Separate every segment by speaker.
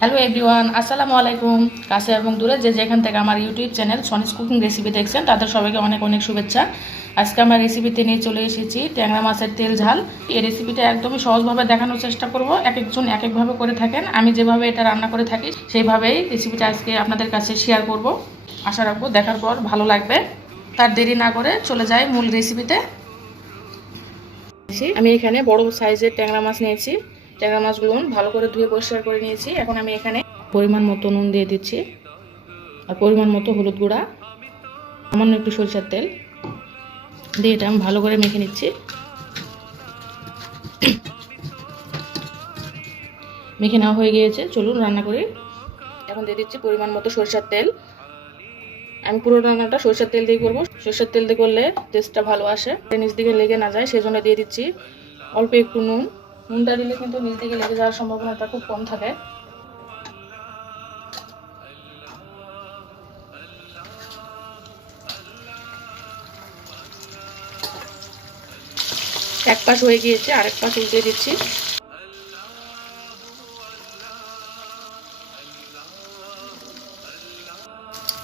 Speaker 1: Hello everyone আসসালামু আলাইকুম। কাছে এবং দূরে যে যেখান থেকে আমার ইউটিউব চ্যানেল সনিস কুকিং রেসিপি দেখছেন, তাদের সবাইকে অনেক অনেক শুভেচ্ছা। আজকে আমার রেসিপিতে নিয়ে চলে এসেছি ট্যাংরা মাছের তেল ঝাল। এই রেসিপিটা একদমই সহজভাবে দেখানোর চেষ্টা করব। এক একজন এক একভাবে করে থাকেন। আমি যেভাবে এটা রান্না করে থাকি, সেইভাবেই রেসিপিটা আজকে আপনাদের কাছে শেয়ার করব। আশা রাখব দেখার পর ভালো লাগবে। তার দেরি না করে চলে যাই মূল রেসিপিতে আমি এখানে বড় সাইজের ট্যাংরা মাছ নিয়েছি। ট্যাংরা মাছগুলো ভালো করে ধুয়ে পরিষ্কার করে নিয়েছি। এখন আমি এখানে পরিমাণ মতো নুন দিয়ে দিচ্ছি। আর পরিমাণ মতো হলুদ গুঁড়া, সামান্য একটু সরিষার তেল দিয়ে এটা আমি ভালো করে মেখে নিচ্ছি। মেখে নেওয়া হয়ে গিয়েছে। চলুন রান্না করি। এখন দিয়ে দিচ্ছি পরিমাণ মতো সরিষার তেল। আমি পুরো রান্নাটা সরিষার তেল দিয়ে করব। সরিষার তেল দিয়ে করলে টেস্টটা ভালো আসে। নিচ দিকে লেগে না যায়, সেজন্য দিয়ে দিচ্ছি অল্প একটু নুন। নুনটা দিলে কিন্তু নিচ দিকে লেগে যাওয়ার সম্ভাবনাটা খুব কম থাকে। এক পাশ হয়ে গিয়েছে, আরেক পাশ উল্টে দিচ্ছি।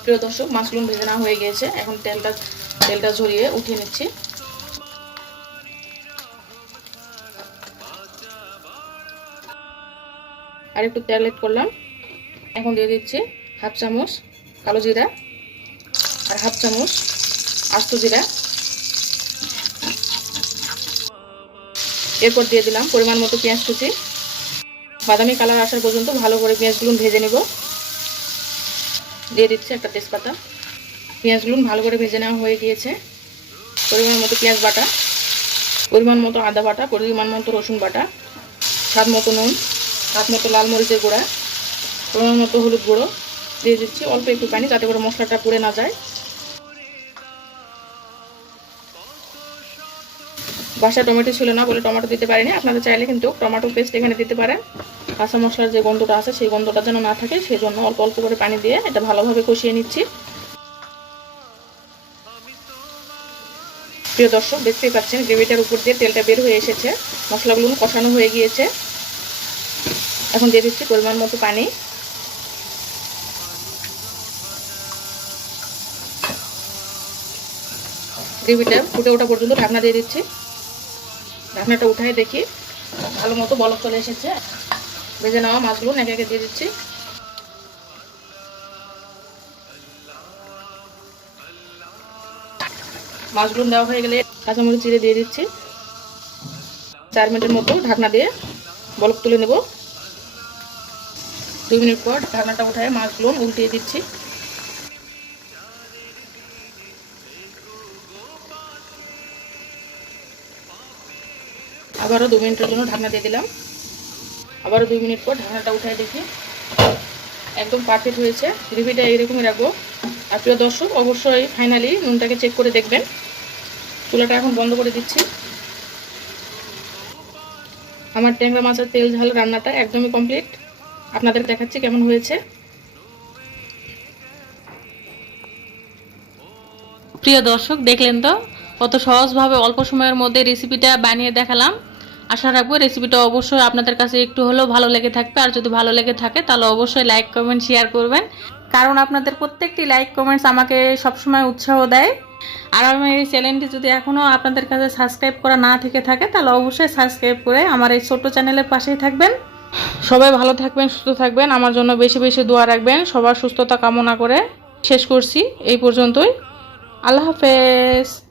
Speaker 1: প্রিয় দর্শক, মাশরুম ভেজে নেওয়া হয়ে গিয়েছে। এখন তেলটা তেলটা ঝরিয়ে উঠিয়ে নিচ্ছি। আর একটু তেল এড করলাম। এখন দিয়ে দিচ্ছি হাফ চামচ কালো জিরা আর হাফ চামচ আস্ত জিরা। এরপর দিয়ে দিলাম পরিমাণ মতো পেঁয়াজ কুচি। বাদামি কালার আসার পর্যন্ত ভালো করে পেঁয়াজগুলো ভেজে নেব। দিয়ে দিচ্ছি একটা তেজপাতা। পেঁয়াজগুলো ভালো করে ভেজে নেওয়া হয়ে গিয়েছে। পরিমাণ মতো পেঁয়াজ বাটা, পরিমাণ মতো আদা বাটা, পরিমাণ মতো রসুন বাটা, স্বাদ মতো নুন। হাত মতো লাল মরিচের গুঁড়া পরিমাণ মতো হলুদ গুঁড়ো দিয়ে দিচ্ছি। অল্প একটু পানি যাতে করে মশলাটা পুড়ে না যায়। বাসা টমেটো ছিল না বলে টমেটো দিতে পারিনি। আপনাদের চাইলে কিন্তু টমেটো পেস্ট এখানে দিতে পারেন। কাঁচা মশলার যে গন্ধটা আছে, সেই গন্ধটা যেন না থাকে সেই জন্য অল্প অল্প করে পানি দিয়ে এটা ভালোভাবে কষিয়ে নিচ্ছি। প্রিয় দর্শক, দেখতেই পাচ্ছেন গ্রেভিটার উপর দিয়ে তেলটা বের হয়ে এসেছে। মশলাগুলো কষানো হয়ে গিয়েছে। এখন দিয়ে দিচ্ছি পরিমাণ মতো পানি। গ্রেভিটা ফুটে ওঠা পর্যন্ত ঢাকনা দিয়ে দিচ্ছি। ঢাকনাটা উঠায় দেখি ভালো মতো বলক চলে এসেছে। ভেজে নেওয়া মাছগুলো একে একে দিয়ে দিচ্ছি। মাছগুলো দেওয়া হয়ে গেলে কাঁচামরিচ চিড়ে দিয়ে দিচ্ছি। চার মিনিটের মতো ঢাকনা দিয়ে বলক তুলে নেব। দুই মিনিট পর ঢাকনাটা উঠায় মাছগুলো উল্টিয়ে দিচ্ছি। আবারও দু মিনিটের জন্য ঢাকনা দিয়ে দিলাম। আবারও দুই মিনিট পর ঢাকনাটা উঠায় দেখি। একদম পারফেক্ট হয়েছে। গ্রেভিটা এইরকমই রাখব। আর প্রিয় দর্শক, অবশ্যই ফাইনালি নুনটাকে চেক করে দেখবেন। চুলাটা এখন বন্ধ করে দিচ্ছি। আমার ট্যাংরা মাছের তেল ঝাল রান্নাটা একদমই কমপ্লিট আপনাদের দেখাচ্ছি কেমন হয়েছে।
Speaker 2: প্রিয় দর্শক, দেখলেন তো? কত সহজভাবে অল্প সময়ের মধ্যে রেসিপিটা বানিয়ে দেখালাম। আশা রাখব রেসিপিটা অবশ্যই আপনাদের কাছে একটু হলেও ভালো লেগে থাকবে। আর যদি ভালো লেগে থাকে, তাহলে অবশ্যই লাইক কমেন্ট শেয়ার করবেন। কারণ আপনাদের প্রত্যেকটি লাইক কমেন্টস আমাকে সবসময় উৎসাহ দেয়। আর আমার এই চ্যানেলটি যদি এখনও আপনাদের কাছে সাবস্ক্রাইব করা না থেকে থাকে, তাহলে অবশ্যই সাবস্ক্রাইব করে আমার এই ছোট্ট চ্যানেলের পাশেই থাকবেন।
Speaker 1: সবাই ভালো থাকবেন, সুস্থ থাকবেন। আমার জন্য বেশি বেশি দোয়া রাখবেন। সবার সুস্থতা কামনা করে শেষ করছি। এই পর্যন্তই। আল্লাহ হাফেজ।